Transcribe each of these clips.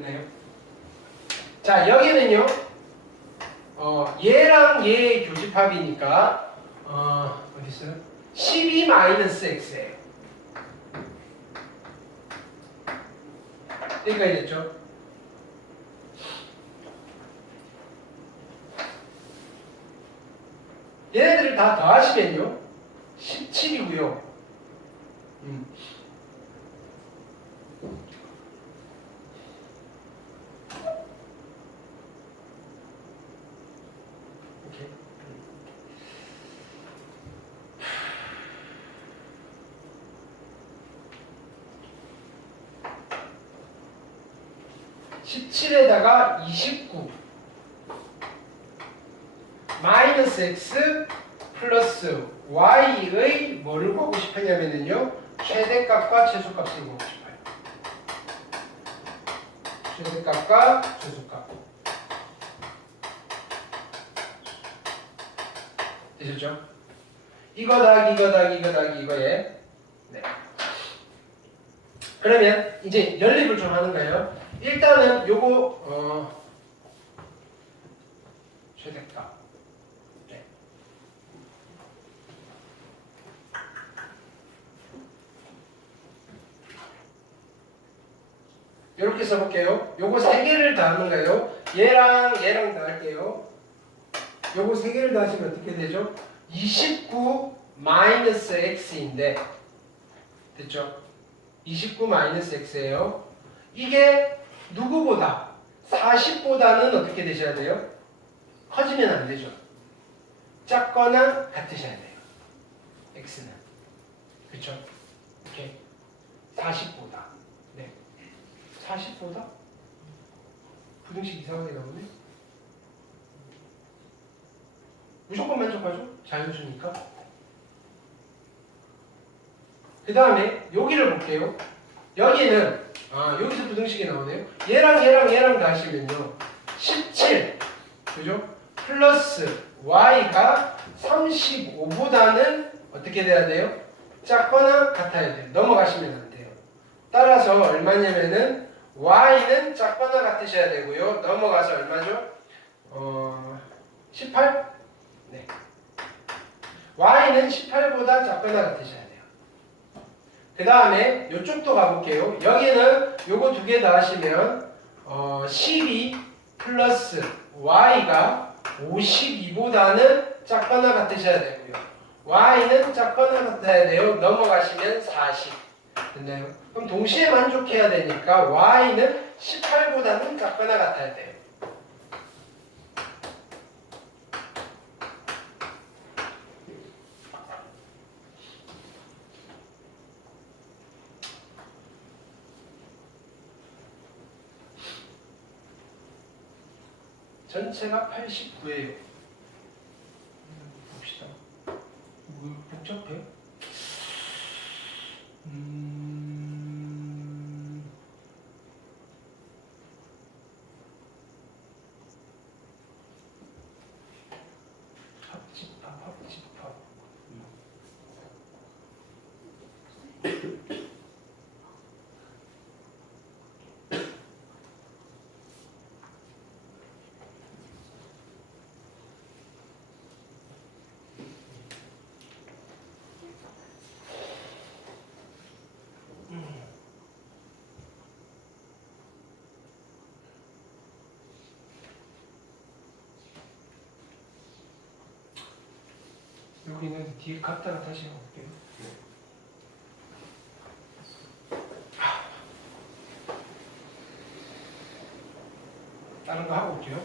됐나요? 자, 여기는요. 얘랑 얘의 교집합이니까 어디 있어요? 12-x예요. 여기까지 됐죠? 얘네들을 다 더하시면요 17이고요. 오케이. 17에다가 29 마이너스 x 플러스 y의 뭐를 구하고 싶으냐면요 최대값과 최소값을 구하고 싶어요. 최대값과 최소값 되셨죠? 이거 더하기 이거 더하기 이거 더하기 이거에 네. 그러면 이제 연립을 좀 하는 거예요. 일단은 요거 최대값 네. 이렇게 써볼게요. 요거 세 개를 더하는 거예요. 얘랑 얘랑 더할게요. 요거 세 개를 더하시면 어떻게 되죠? 29 마이너스 x인데 됐죠? 29 마이너스 x예요. 이게 누구보다 40보다는 어떻게 되셔야 돼요? 커지면 안 되죠. 작거나 같으셔야 돼요. x는 그렇죠? 이렇게 40보다 네 40보다? 부등식 이상하게 나오네. 무조건 만족하죠? 자연수니까. 그 다음에 여기를 볼게요. 여기는 여기서 부등식이 나오네요. 얘랑 얘랑 얘랑 다 하시면요 17 그죠? 플러스 y가 35보다는 어떻게 돼야 돼요? 작거나 같아야 돼요. 넘어가시면 안 돼요. 따라서 얼마냐면은 y는 작거나 같으셔야 되고요. 넘어가서 얼마죠? 18? 네. y는 18보다 작거나 같으셔야 돼요. 그 다음에 이쪽도 가볼게요. 여기는 요거 두 개 더하시면 12 플러스 y가 52보다는 작거나 같으셔야 되고요. y는 작거나 같아야 돼요. 넘어가시면 40 됐나요? 그럼 동시에 만족해야 되니까 y는 18보다는 작거나 같아야 돼요. 전체가 89예요. 봅시다. 뭐 복잡해? 합집합. 여기는 뒤에 갔다가 다시 해볼게요. 다른 거 하고 올게요.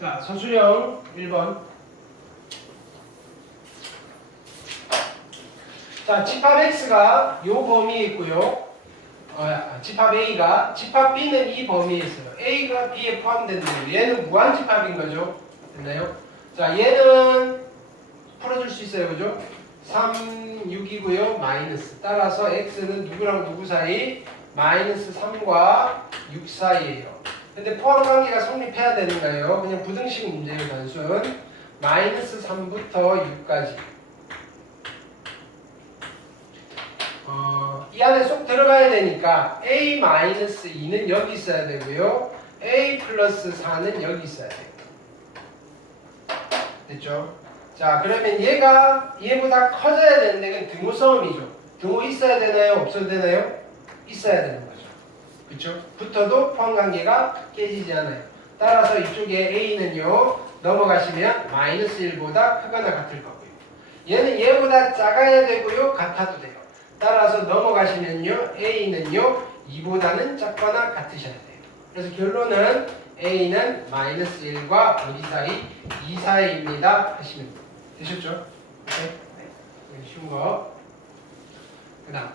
자, 서술형 1번. 자, 집합 X가 요 범위에 있고요. 집합 A가, 집합 B는 이 범위에 있어요. A가 B에 포함된대요. 얘는 무한집합인 거죠. 됐나요? 자, 얘는 풀어줄 수 있어요. 그죠? 3, 6이고요. 마이너스. 따라서 X는 누구랑 누구 사이? 마이너스 3과 6 사이에요. 근데 포함관계가 성립해야 되는 거예요. 그냥 부등식 문제예요. 단순. 마이너스 3부터 6까지. 이 안에 쏙 들어가야 되니까 A-2는 여기 있어야 되고요. A 플러스 4는 여기 있어야 돼요. 됐죠? 자, 그러면 얘보다 커져야 되는데 그건 등호 싸움이죠. 등호 있어야 되나요? 없어도 되나요? 있어야 되는 거죠. 그쵸? 붙어도 포함관계가 깨지지 않아요. 따라서 이쪽에 A는요, 넘어가시면 -1보다 크거나 같을 거고요. 얘는 얘보다 작아야 되고요, 같아도 돼요. 따라서 넘어가시면요, A는요, 2보다는 작거나 같으셔야 돼요. 그래서 결론은 A는 -1과 어디 사이? 2 사이입니다. 하시면 돼요. 되셨죠? 오케이? 네. 쉬운 거. 그 다음.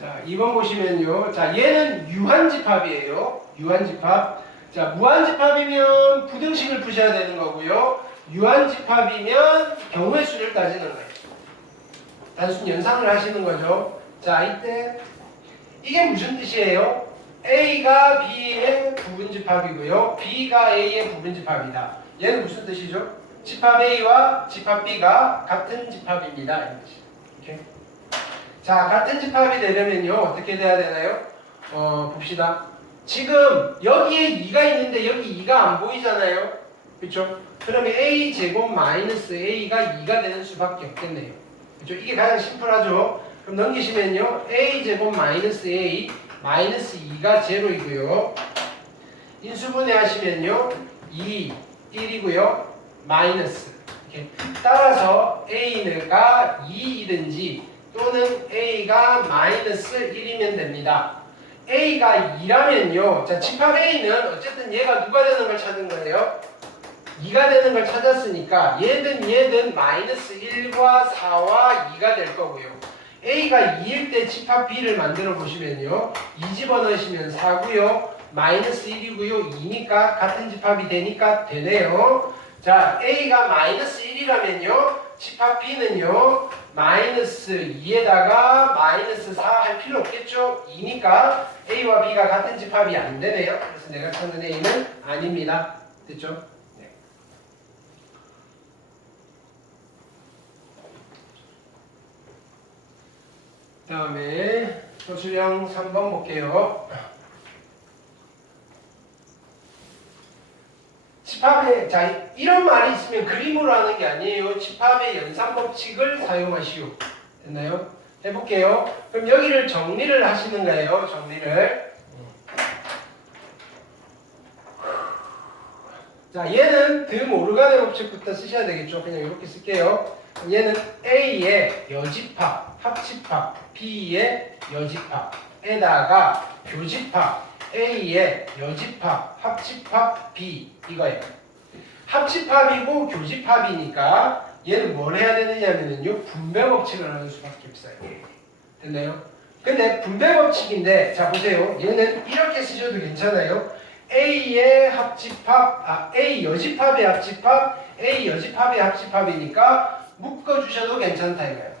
자, 2번 보시면요. 자, 얘는 유한집합이에요. 유한집합. 자, 무한집합이면 부등식을 푸셔야 되는 거고요. 유한집합이면 경우의 수를 따지는 거예요. 단순 연산을 하시는 거죠. 자, 이때 이게 무슨 뜻이에요? A가 B의 부분집합이고요. B가 A의 부분집합이다. 얘는 무슨 뜻이죠? 집합 A와 집합 B가 같은 집합입니다. 이런 뜻이에요. 오케이? 자, 같은 집합이 되려면요, 어떻게 돼야 되나요? 봅시다. 지금 여기에 2가 있는데 여기 2가 안 보이잖아요. 그렇죠? 그러면 A 제곱 마이너스 A가 2가 되는 수밖에 없겠네요. 그렇죠? 이게 가장 심플하죠? 그럼 넘기시면요, A 제곱 마이너스 A 마이너스 2가 제로이고요. 인수분해 하시면요, 2, 1이고요. 마이너스. 이렇게. 따라서 A가 2이든지 또는 A가 마이너스 1이면 됩니다. A가 2라면요. 자, 집합 A는 어쨌든 얘가 누가 되는 걸 찾은 거예요? 2가 되는 걸 찾았으니까 얘든 마이너스 1과 4와 2가 될 거고요. A가 2일 때 집합 B를 만들어 보시면요. 2 집어넣으시면 4고요. 마이너스 1이고요. 2니까 같은 집합이 되니까 되네요. 자, A가 마이너스 1이라면요. 집합 B는요. 마이너스 2에다가 마이너스 4 할 필요 없겠죠? 2니까 A와 B가 같은 집합이 안 되네요. 그래서 내가 찾는 A는 아닙니다. 됐죠? 네. 다음에 소수령 3번 볼게요. 집합에, 자, 이런 말이 있으면 그림으로 하는 게 아니에요. 집합의 연산법칙을 사용하시오. 됐나요? 해볼게요. 그럼 여기를 정리를 하시는 거예요. 정리를. 자, 얘는 드모르간의 법칙부터 쓰셔야 되겠죠. 그냥 이렇게 쓸게요. 얘는 A의 여집합, 합집합, B의 여집합에다가 교집합, A의 여집합, 합집합, B 이거예요. 합집합이고 교집합이니까 얘는 뭘 해야 되느냐면요, 분배 법칙을 하는 수밖에 없어요. 됐나요? 근데 분배 법칙인데, 자 보세요. 얘는 이렇게 쓰셔도 괜찮아요. A의 합집합, A 여집합의 합집합, A 여집합의 합집합이니까 묶어주셔도 괜찮다 이거예요.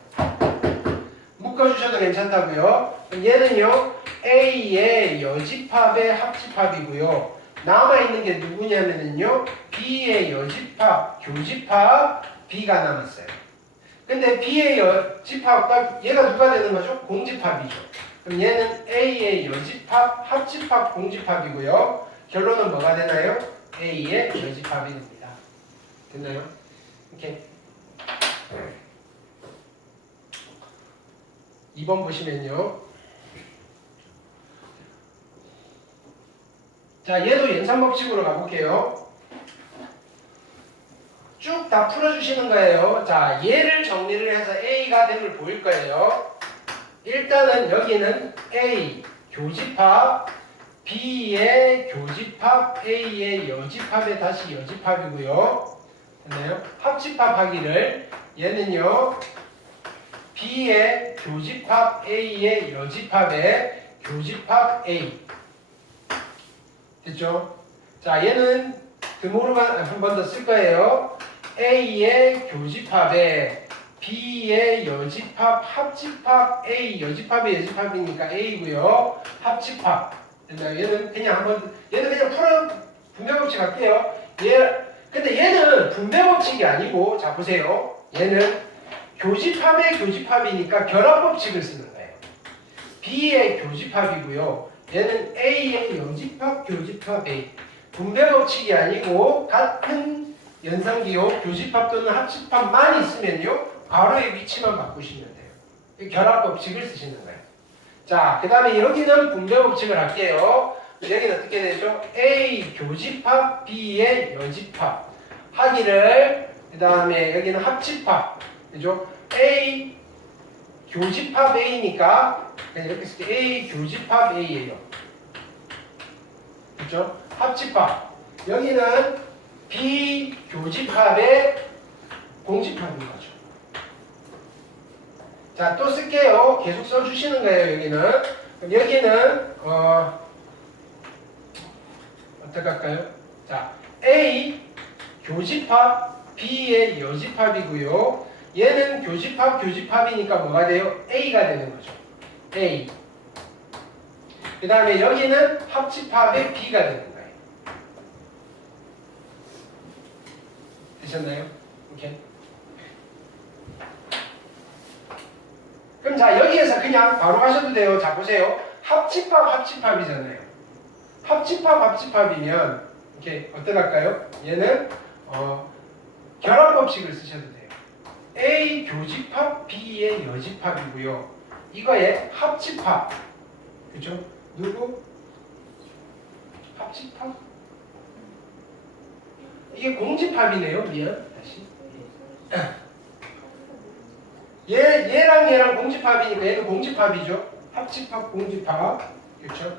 묶어주셔도 괜찮다고요. 얘는요, A의 여집합의 합집합이고요. 남아있는 게 누구냐면요, B의 여집합, 교집합, B가 남았어요. 근데 B의 여집합과 얘가 누가 되는 거죠? 공집합이죠. 그럼 얘는 A의 여집합, 합집합, 공집합이고요. 결론은 뭐가 되나요? A의 여집합이 됩니다. 됐나요? 이렇게 2번 보시면요. 자, 얘도 연산법칙으로 가볼게요. 쭉 다 풀어주시는 거예요. 자, 얘를 정리를 해서 A가 됨을 보일 거예요. 일단은 여기는 A 교집합, B의 교집합, A의 여집합에 다시 여집합이고요. 됐나요? 합집합하기를 얘는요, B의 교집합, A의 여집합에 교집합 A. 됐죠? 자, 얘는 드모르간 한 번 더 쓸 거예요. A의 교집합에 B의 여집합, 합집합, A 여집합의 여집합이니까 A고요. 합집합. 됐나요? 얘는 그냥 한번, 얘는 그냥 풀어 분배법칙 할게요. 얘 근데 얘는 분배 법칙이 아니고, 자 보세요. 얘는 교집합의 교집합이니까 결합 법칙을 쓰는 거예요. B의 교집합이고요. 얘는 A의 여집합, 교집합 A. 분배 법칙이 아니고 같은 연산기호 교집합 또는 합집합만 있으면요. 괄호의 위치만 바꾸시면 돼요. 결합 법칙을 쓰시는 거예요. 자, 그 다음에 여기는 분배 법칙을 할게요. 여기는 어떻게 되죠? A 교집합, B의 여집합 하기를, 그 다음에 여기는 합집합, 그죠? A 교집합 A니까 이렇게 쓸게. A 교집합 A예요. 그죠? 합집합. 여기는 B 교집합의 공집합인 거죠. 자, 또 쓸게요. 계속 써주시는 거예요. 여기는. 그럼 여기는 어떻게 할까요? 자, A 교집합 B의 여집합이고요. 얘는 교집합 교집합이니까 뭐가 돼요? A가 되는 거죠. A. 그 다음에 여기는 합집합의 B가 되는 거예요. 되셨나요? 오케이. 그럼 자, 여기에서 그냥 바로 하셔도 돼요. 자, 보세요. 합집합 합집합이잖아요. 합집합 합집합이면 이렇게 어떻게 할까요? 얘는 결합 법칙을 쓰셔도 돼요. A 교집합 B의 여집합이고요. 이거의 합집합, 그죠? 누구? 합집합? 이게 공집합이네요. 미안. 다시. 얘랑 공집합이니까 얘는 공집합이죠. 합집합, 공집합. 그렇죠?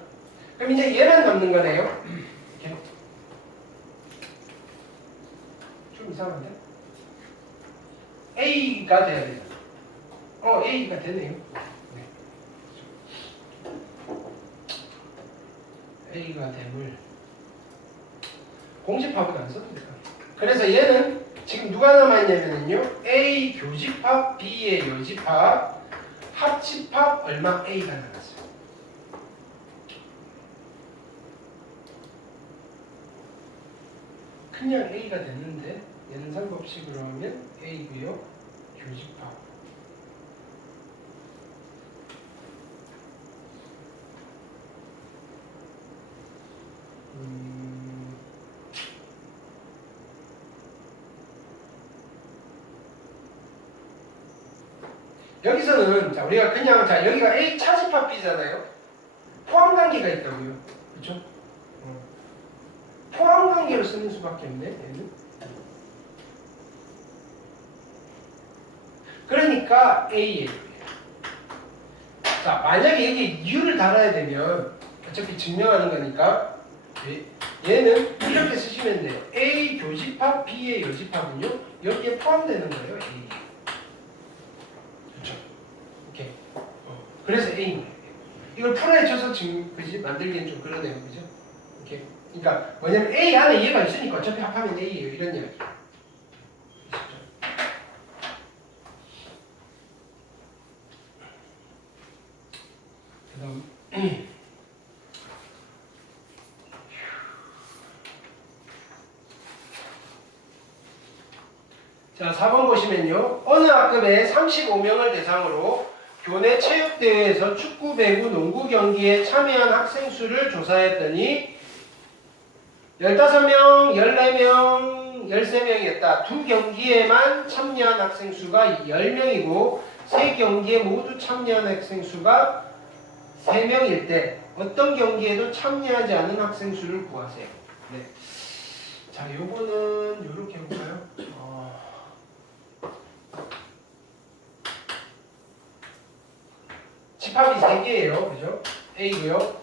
그럼 이제 얘만 남는 거네요. 이렇게. 좀 이상한데? A가 돼야 돼요. A가 되네요. 네. A가 됨을 공집합은 안 써도 돼요. 그래서 얘는 지금 누가 남아있냐면요. A 교집합, B의 여집합, 합집합 얼마? A가 남았어요. 그냥 A가 됐는데 연산 법칙으로 하면 A고요. 교집합. 여기서는 자 우리가 그냥 자 여기가 A 차집합 B잖아요. 포함 관계가 있다고요. 그렇죠? 포함 관계로 쓰는 수밖에 없네. 얘는. 그러니까 A예요. 자 만약에 여기 이유를 달아야 되면 어차피 증명하는 거니까 얘는 이렇게 쓰시면 돼요. A 교집합 B의 여집합은요 여기에 포함되는 거예요. A. 그렇죠? 오케이. 그래서 A인 거예요. 이걸 풀어헤쳐서 지금 그지 만들기엔 좀 그러네요. 그죠? 오케이. 그러니까 뭐냐면 A 안에 얘가 있으니까 어차피 합하면 A예요. 이런 이야기. 그다음 자 4번 보시면요. 어느 학급에 35명을 대상으로 교내 체육대회에서 축구, 배구, 농구 경기에 참여한 학생 수를 조사했더니 15명, 14명, 13명이었다. 두 경기에만 참여한 학생 수가 10명이고 세 경기에 모두 참여한 학생 수가 3명일 때 어떤 경기에도 참여하지 않은 학생 수를 구하세요. 네. 자, 요거는 요렇게 해볼까요? 집합이 3개예요. 그죠? A고요.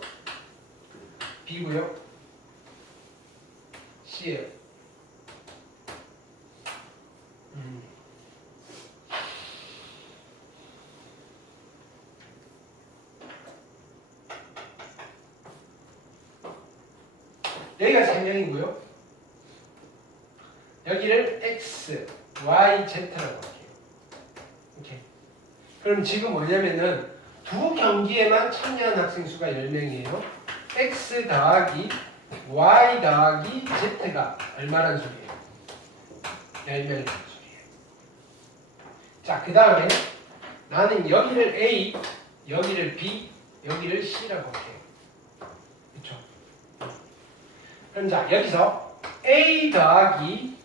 B고요. C예요. 여기가 3명이고요. 여기를 X, Y, Z라고 할게요. 오케이. 그럼 지금 뭐냐면은 두 경기에만 참여한 학생 수가 10명이에요. X 더하기 Y 더하기 Z가 얼마란 소리예요? 10명의 원소리예요. 자, 그 다음에 나는 여기를 A, 여기를 B, 여기를 C라고 할게요. 그쵸? 그럼 자, 여기서 A 더하기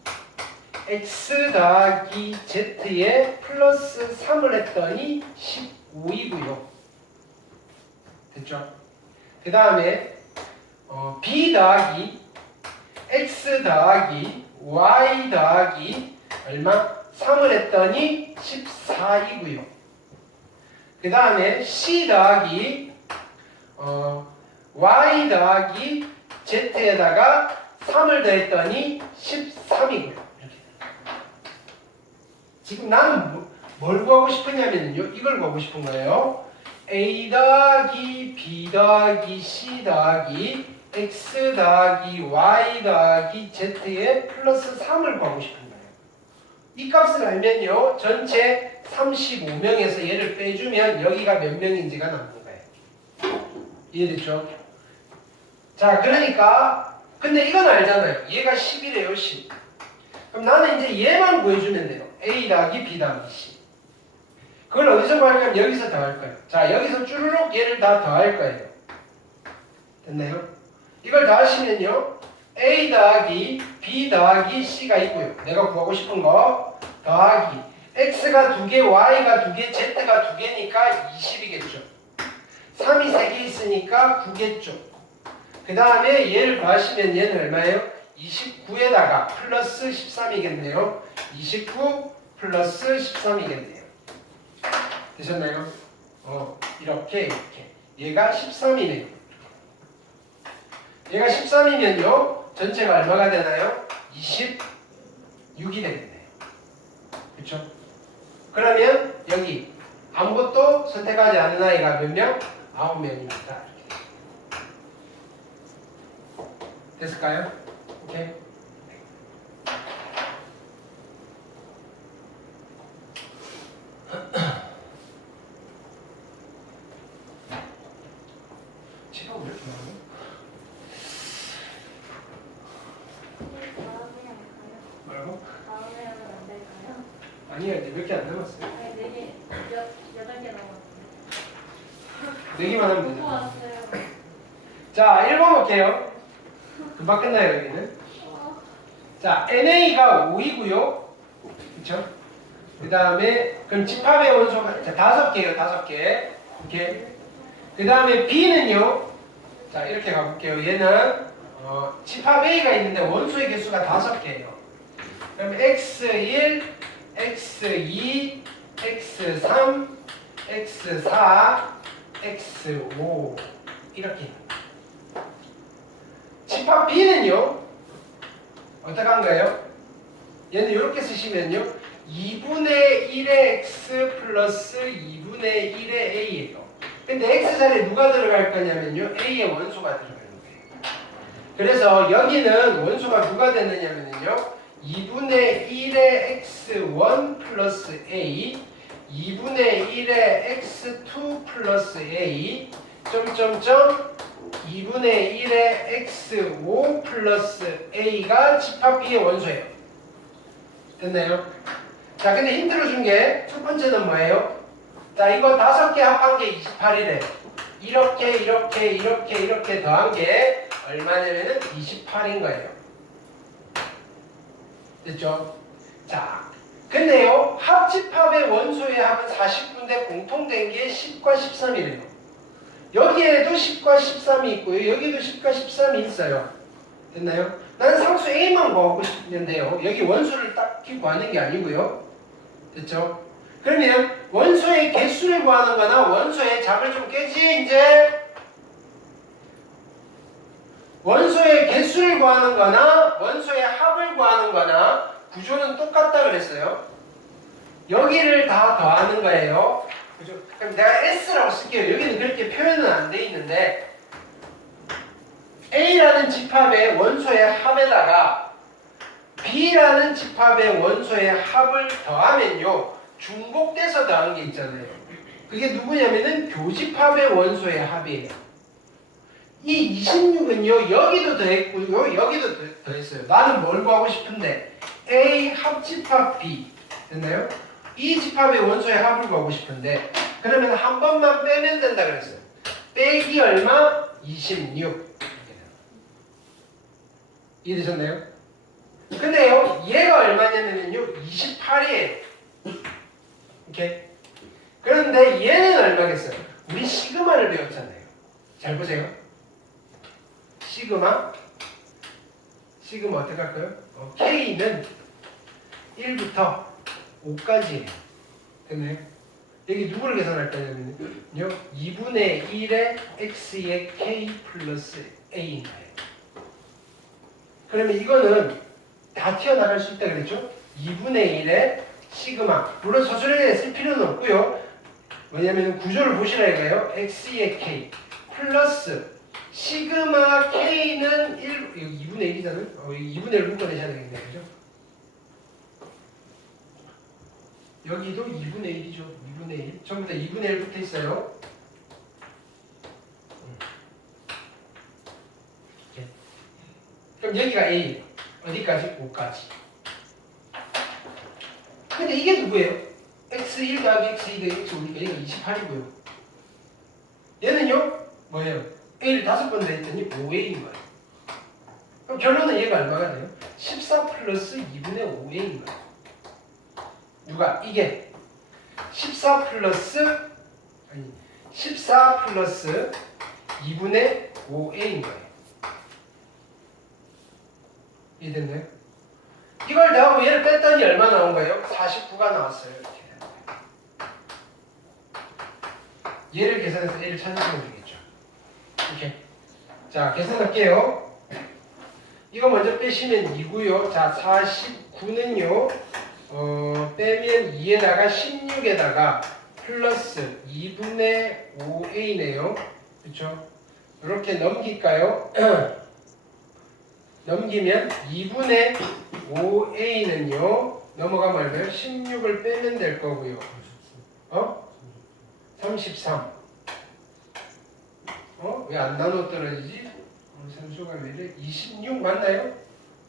X 더하기 Z에 플러스 3을 했더니 15이고요. 됐죠? 그 다음에 B 더하기 X 더하기 Y 더하기 얼마? 3을 했더니 14이고요. 그 다음에 C 더하기 Y 더하기 Z에다가 3을 더했더니 13이고요. 이렇게. 지금 나는 뭘 구하고 싶으냐면요. 이걸 구하고 싶은 거예요. A 더하기 B 더하기 C 더하기 X 더하기 Y 더하기 Z에 플러스 3을 구하고 싶은 거예요. 이 값을 알면요. 전체 35명에서 얘를 빼주면 여기가 몇 명인지가 나오는 거예요. 이해됐죠? 자, 그러니까 근데 이건 알잖아요. 얘가 10이래요. 10. 그럼 나는 이제 얘만 구해주면 돼요. A 더하기 B 더하기 C. 그걸 어디서 구할 거면 여기서 더할 거예요. 자, 여기서 쭈루룩 얘를 다 더할 거예요. 됐나요? 이걸 더하시면요. A 더하기 B 더하기 C가 있고요. 내가 구하고 싶은 거 더하기 X가 2개, Y가 2개, Z가 2개니까 20이겠죠. 3이 3개 있으니까 9겠죠. 그 다음에 얘를 더하시면 얘는 얼마예요? 29에다가 플러스 13이겠네요. 29 플러스 13이겠네요. 되셨나요? 이렇게 얘가 13이네요. 얘가 13이면요. 전체가 얼마가 되나요? 26이 되겠네요. 그렇죠? 그러면 여기 아무것도 선택하지 않은 아이가 몇 명? 9명입니다. 됐을까요? 오케이. 시간 왜 이렇게 많아? 뭐라고? 다음에 하면 안 될까요? 아니요, 이제 몇 개 안 남았어요. 네, 4개, 8개 남았어요. 4개만 하면 보고 되죠. 왔어요. 자, 1번 볼게요. 금방 끝나요, 여기는. 자, NA가 5이고요. 그쵸? 그 다음에, 그럼 집합의 원소가, 자, 5개예요, 5개. 오케이. 그 다음에 B는요. 자, 이렇게 가볼게요. 얘는, 집합 A가 있는데 원소의 개수가 5개예요. 그럼 X1, X2, X3, X4, X5. 이렇게. 집합 B는요. 어떻게 한 거예요? 얘는 이렇게 쓰시면요. 2분의 1의 X 플러스 2분의 1의 A예요. 근데 X 자리에 누가 들어갈 거냐면요. A의 원소가 들어가는 거예요. 그래서 여기는 원소가 누가 되느냐면요. 2분의 1의 X1 플러스 A 2분의 1의 X2 플러스 A 점점점 2분의 1의 X5 플러스 A가 집합 B의 원소예요. 됐나요? 자, 근데 힌트를 준 게 첫 번째는 뭐예요? 자, 이거 5개 합한 게 28이래. 이렇게 더한 게 얼마냐면은 28인 거예요. 됐죠? 자, 근데요, 합집합의 원소의 합은 49인데 공통된 게 10과 13이래요. 여기에도 10과 13이 있고요. 여기도 10과 13이 있어요. 됐나요? 나는 상수 A만 구하고 싶은데요. 여기 원소를 딱히 구하는 게 아니고요. 됐죠? 그러면 원소의 개수를 구하는 거나 원소의 잡을 좀 깨지 이제 원소의 개수를 구하는 거나 원소의 합을 구하는 거나 구조는 똑같다 그랬어요. 여기를 다 더하는 거예요. 그죠? 그럼 내가 S라고 쓸게요. 여기는 그렇게 표현은 안 돼 있는데 A라는 집합의 원소의 합에다가 B라는 집합의 원소의 합을 더하면요. 중복돼서 더한 게 있잖아요. 그게 누구냐면은 교집합의 원소의 합이에요. 이 26은요. 여기도 더했고요. 여기도 더했어요. 나는 뭘 구하고 싶은데 A 합집합 B 됐나요? 이 집합의 원소의 합을 구하고 싶은데 그러면 한 번만 빼면 된다 그랬어요. 빼기 얼마? 26. 이해되셨나요? 근데요 얘가 얼마냐면요 28이에요. 오케이? 그런데 얘는 얼마겠어요? 우리 시그마를 배웠잖아요. 잘 보세요. 시그마 어떻게 할까요? K는 1부터 5까지예요. 됐나요? 여기 누구를 계산할 거냐면요 2분의 1의 X의 K 플러스 A인 거예요. 그러면 이거는 다 튀어나갈 수 있다 그랬죠? 2분의 1의 시그마 물론 서술에 쓸 필요는 없고요. 왜냐면 구조를 보시라 이거예요. X의 K 플러스 시그마 K는 1 2분의 1이잖아요. 2분의 1 묶어내셔야 되겠네요. 그죠? 여기도 2분의 1이죠. 2분의 1 전부 다 2분의 1 붙어 있어요. 그럼 여기가 A 어디까지? 5까지. 근데 이게 누구예요? x1 더하기 x2 더하기 x5니까 얘가 28이고요. 얘는요? 뭐예요? A를 5번 더했더니 5A인 거예요. 그럼 결론은 얘가 얼마가 돼요? 14 플러스 2분의 5A인 거예요. 누가? 이게 14 플러스 2분의 5A인 거예요. 이해됐나요? 이걸 더하고 얘를 뺐더니 얼마 나온 거예요? 49가 나왔어요. 이렇게. 얘를 계산해서 얘를 찾으시면 되겠죠. 이렇게. 자, 계산할게요. 이거 먼저 빼시면 2고요. 자, 49는요. 빼면 2에다가 16에다가 플러스 2분의 5A네요. 그렇죠? 이렇게 넘길까요? 넘기면 2분의 5A는요. 넘어가면 얼마요? 16을 빼면 될 거고요. 33. 왜 안 나눠 떨어지지? 산수가 왜 이래? 26 맞나요?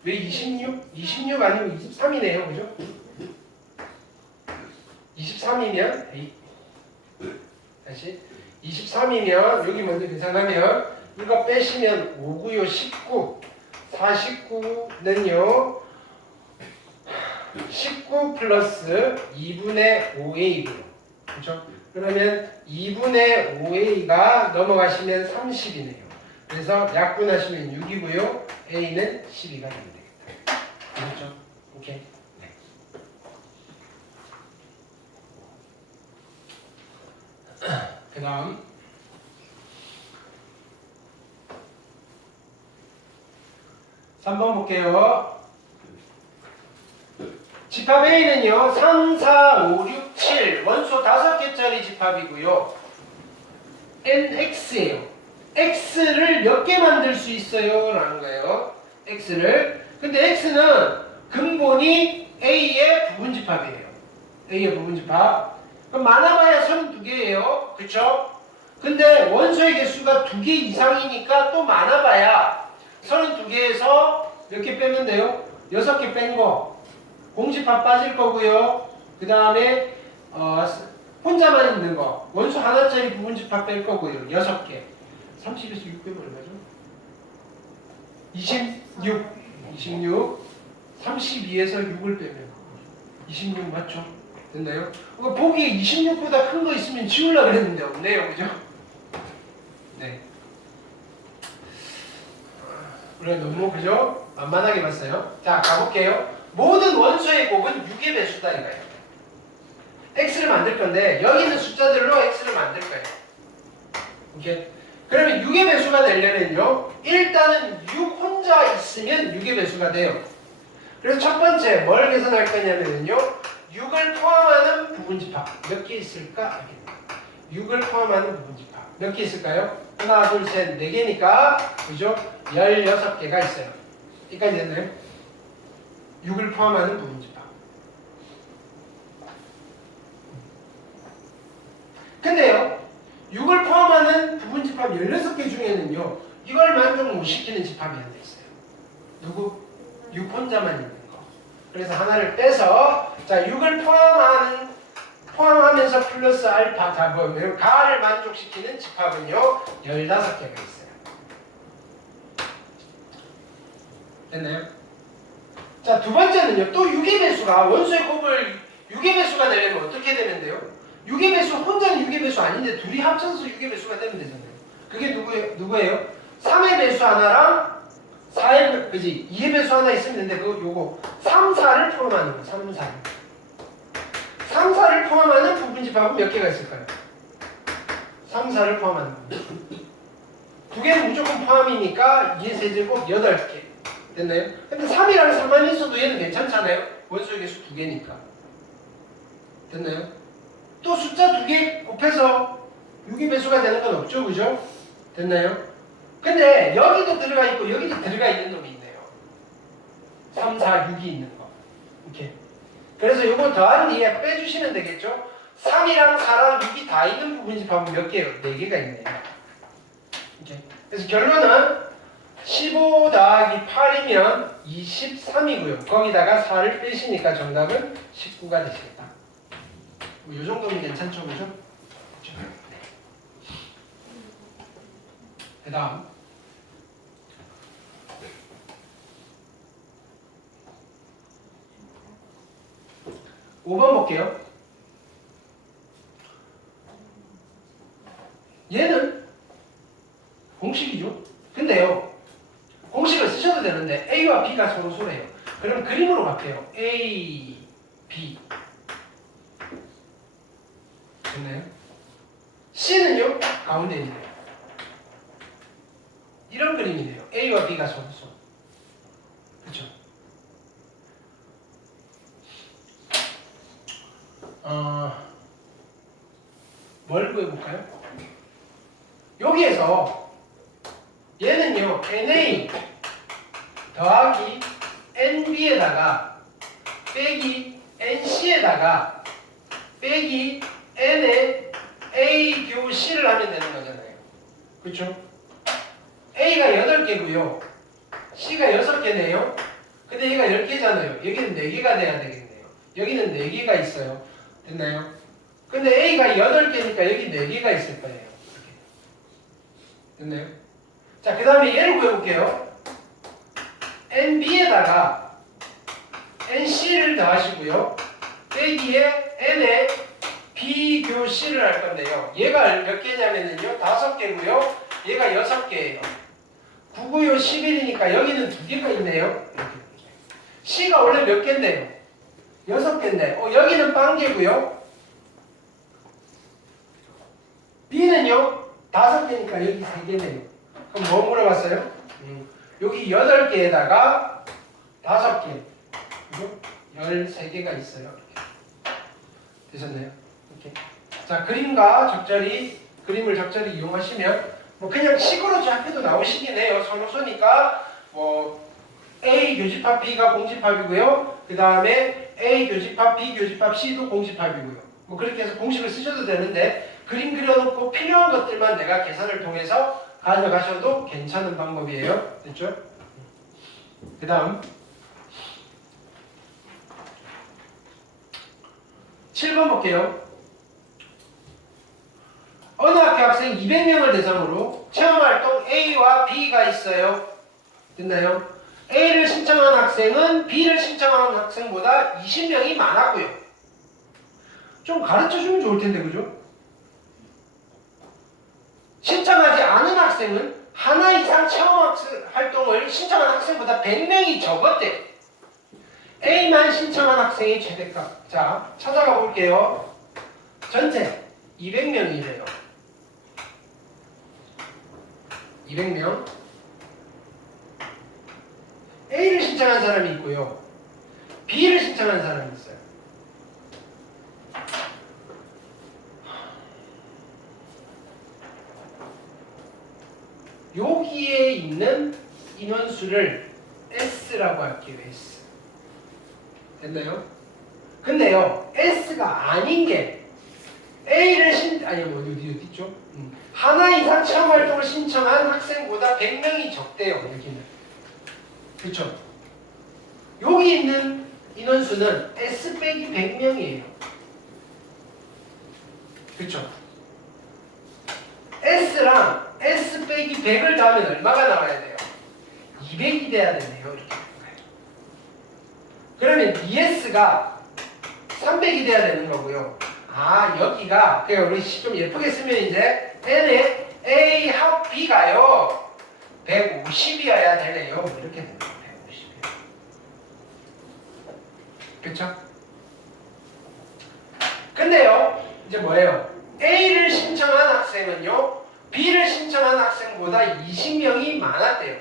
왜 26? 26 아니고 23이네요. 그죠? 23이면 다시 23이면 여기 먼저 계산하면 이거 빼시면 5고요. 19 49는요 19 플러스 2분의 5A고요. 그렇죠? 그러면 2분의 5A가 넘어가시면 30이네요. 그래서 약분하시면 6이고요. A는 12가 되면 되겠다. 그렇죠? 오케이. 네. 그 다음 3번 볼게요. 집합 A는요 3, 4, 5, 6, 7 원소 5개짜리 집합이고요. NX예요. X를 몇 개 만들 수 있어요? 라는 거예요. X를. 근데 X는 근본이 A의 부분집합이에요. A의 부분집합. 그럼 많아봐야 32개예요. 그쵸? 근데 원소의 개수가 2개 이상이니까 또 많아봐야 32개에서 몇 개 빼면 돼요? 6개 뺀 거. 공집합 빠질 거고요. 그 다음에 혼자만 있는 거. 원소 하나짜리 부분집합 뺄 거고요. 6개. 30에서 6 빼면 얼마죠? 26. 32에서 6을 빼면 26 맞죠? 됐나요? 보기에 26보다 큰 거 있으면 지우려고 그랬는데 없네요. 그죠? 네. 우리가 너무 그죠? 만만하게 봤어요. 자, 가볼게요. 모든 원소의 곱은 6의 배수다 이거예요. x를 만들 건데 여기 있는 숫자들로 x를 만들 거예요. 오케이? 그러면 6의 배수가 되려면요. 일단은 6 혼자 있으면 6의 배수가 돼요. 그래서 첫 번째 뭘 계산할 거냐면요. 6을 포함하는 부분집합 몇 개 있을까? 6을 포함하는 부분집합 몇 개 있을까요? 하나, 둘, 셋, 4개니까 그죠? 16개가 있어요. 여기까지 됐나요? 6을 포함하는 부분집합. 근데요, 6을 포함하는 부분집합 16개 중에는요, 이걸 만족 못 시키는 집합이 하나 있어요. 누구? 6 혼자만 있는 거. 그래서 하나를 빼서 자 6을 포함하면서 플러스 알파 자 뭐예요? 가를 만족시키는 집합은요 15개가 있어요. 됐나요? 자 두 번째는요 또 6의 배수가 원수의 곱을 6의 배수가 되려면 어떻게 되면 돼요? 6의 배수 혼자는 6의 배수 아닌데 둘이 합쳐서 6의 배수가 되면 되잖아요. 그게 누구예요? 3의 배수 하나랑 4의 그지 2의 배수 하나 있으면 되는데 요거 3, 4를 포함하는 거 3, 4. 3, 4를 포함하는 부분집합은 몇 개가 있을까요? 3, 4를 포함하는 거. 두 개는 무조건 포함이니까 2의 세제곱 8개. 됐나요? 근데 3이랑 3만 있어도 얘는 괜찮잖아요? 원소의 개수 2개니까. 됐나요? 또 숫자 2개 곱해서 6의 배수가 되는 건 없죠, 그죠? 됐나요? 근데 여기도 들어가 있고 여기도 들어가 있는 놈이 있네요. 3, 4, 6이 있는 거. 이렇게. 그래서 이거 더한 뒤에 빼주시면 되겠죠? 3이랑 4랑 6이 다 있는 부분집합은 몇 개예요? 4개가 있네요. 이렇게. 그래서 결론은 15 더하기 8이면 23이고요. 거기다가 4를 빼시니까 정답은 19가 되시겠다. 뭐 이 정도면 괜찮죠, 그죠? 네. 그 다음 5번 볼게요. 얘는 공식이죠. 근데요 공식을 쓰셔도 되는데 A와 B가 서로 소래요. 그럼 그림으로 갈게요. A, B 됐나요? C는요 가운데 있네요. 이런 그림이네요. A와 B가 서로 소. 그렇죠? 뭘 구해볼까요? 여기에서 얘는요 NA 더하기 NB에다가 빼기 NC에다가 빼기 N에 A 교 C를 하면 되는 거잖아요. 그렇죠? A가 8개고요 C가 6개네요. 근데 얘가 10개잖아요. 여기는 4개가 돼야 되겠네요. 여기는 4개가 있어요. 됐나요? 근데 A가 8개니까 여기 4개가 있을 거예요. 이렇게. 됐나요? 자, 그 다음에 얘를 구해볼게요. NB에다가 NC를 더하시고요. 빼기에 N에 B 교 C를 할 건데요. 얘가 몇 개냐면요. 5개고요. 얘가 6개예요. 9, 9, 11이니까 여기는 2개가 있네요. 이렇게. C가 원래 몇 개인데요? 6개인데 여기는 빵개고요. B는요 5개니까 여기 3개네요. 그럼 뭐 물어봤어요? 여기 8개에다가 5개 그리고 13개가 있어요. 이렇게. 되셨나요? 이렇게. 자 그림을 적절히 이용하시면 뭐 그냥 식으로 잡혀도 나오시긴 해요. 선호소니까 뭐 A 교집합 B가 공집합이고요. 그 다음에 A 교집합 B 교집합 C도 공집합이고요. 뭐 그렇게 해서 공식을 쓰셔도 되는데 그림 그려놓고 필요한 것들만 내가 계산을 통해서 가져가셔도 괜찮은 방법이에요. 됐죠? 그 다음 7번 볼게요. 어느 학교 학생 200명을 대상으로 체험활동 A와 B가 있어요. 됐나요? A를 신청한 학생은 B를 신청한 학생보다 20명이 많았고요. 좀 가르쳐주면 좋을 텐데, 그죠? 신청하지 않은 학생은 하나 이상 체험 활동을 신청한 학생보다 100명이 적었대요. A만 신청한 학생이 최대값. 자, 찾아가 볼게요. 전체 200명이래요. 200명. A를 신청한 사람이 있고요. B를 신청한 사람이 있어요. 여기에 있는 인원수를 S라고 할게요. S. 됐나요? 근데요. S가 아닌 게 A를 어디 있죠? 하나 이상 체험 활동을 신청한 학생보다 100명이 적대요. 여기는. 그렇죠? 여기 있는 인원수는 S 빼기 100명이에요. 그쵸? S랑 S 빼기 100을 더하면 얼마가 나와야 돼요? 200이 돼야 되네요. 이렇게 되는 거예요. 그러면 ES가 300이 돼야 되는 거고요. 아, 여기가 그냥 우리 좀 예쁘게 쓰면 이제 N의 A 합 B가요 150이어야 되네요. 이렇게 됩니다. 150이요. 그쵸? 근데요, 이제 뭐예요? A를 신청한 학생은요, B를 신청한 학생보다 20명이 많았대요.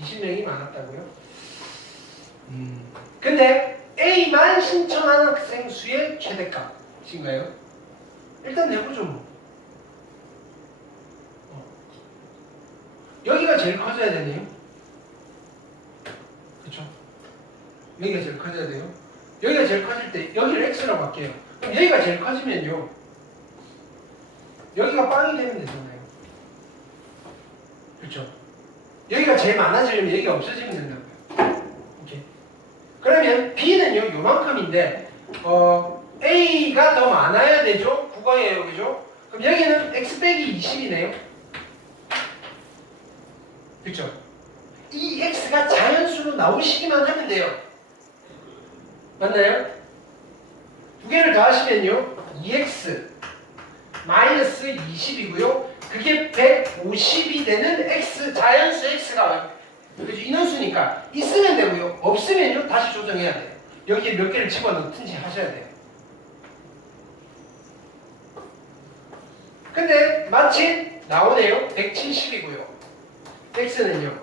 20명이 많았다고요? 근데 A만 신청한 학생 수의 최대값인가요? 일단 내보죠 뭐. 여기가 제일 커져야 되네요. 그쵸? 여기가 제일 커져야 돼요. 여기가 제일 커질 때 여기를 X라고 할게요. 그럼 여기가 제일 커지면요, 여기가 빵이 되면 되잖아요. 그쵸? 여기가 제일 많아지려면 여기가 없어지면 된다고요. 오케이. 그러면 B는요 요만큼인데 A가 더 많아야 되죠? 국어예요. 그죠? 그럼 여기는 X 빼기 20이네요. 그쵸? 이 X가 자연수로 나오시기만 하면 돼요. 맞나요? 두 개를 더하시면요 2X 마이너스 20이고요. 그게 150이 되는 X, 자연수 X가 그죠? 인원수니까 있으면 되고요. 없으면요 다시 조정해야 돼요. 여기에 몇 개를 집어넣든지 하셔야 돼요. 근데 마침 나오네요. 170이고요. X는요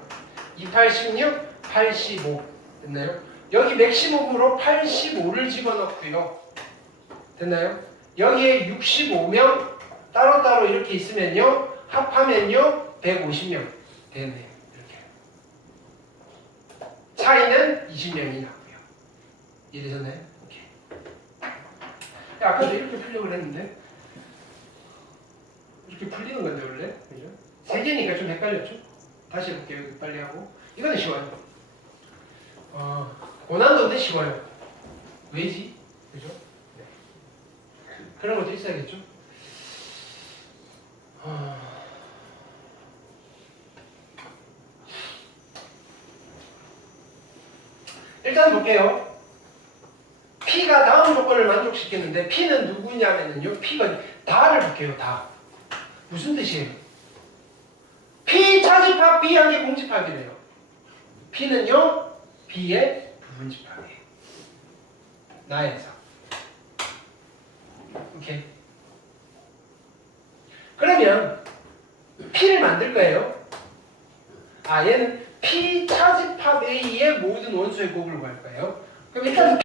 286, 85 됐나요? 여기 맥시멈으로 85를 집어넣고요. 됐나요? 여기에 65명 따로따로 이렇게 있으면요 합하면요 150명 되네요. 이렇게 차이는 20명이 나고요. 이해되셨나요? 오케이. 아까도 이렇게 풀려고 그랬는데 이렇게 풀리는 건데 원래 그죠? 세 개니까 좀 헷갈렸죠? 다시 해볼게요. 여기 빨리 하고. 이거는 쉬워요. 고난도인데 쉬워요. 왜지? 그죠? 네. 그런 것도 있어야겠죠? 일단 볼게요. P가 다음 조건을 만족시켰는데 P는 누구냐면요. P가 다를 볼게요. 다. 무슨 뜻이에요? P 차집합 B 한 개 공집합이래요. P는요 B의 부분집합이에요. 나에서. 오케이. 그러면 P를 만들 거예요. 얘는 P 차집합 A의 모든 원소의 곱을 구할 거예요. 그럼 일단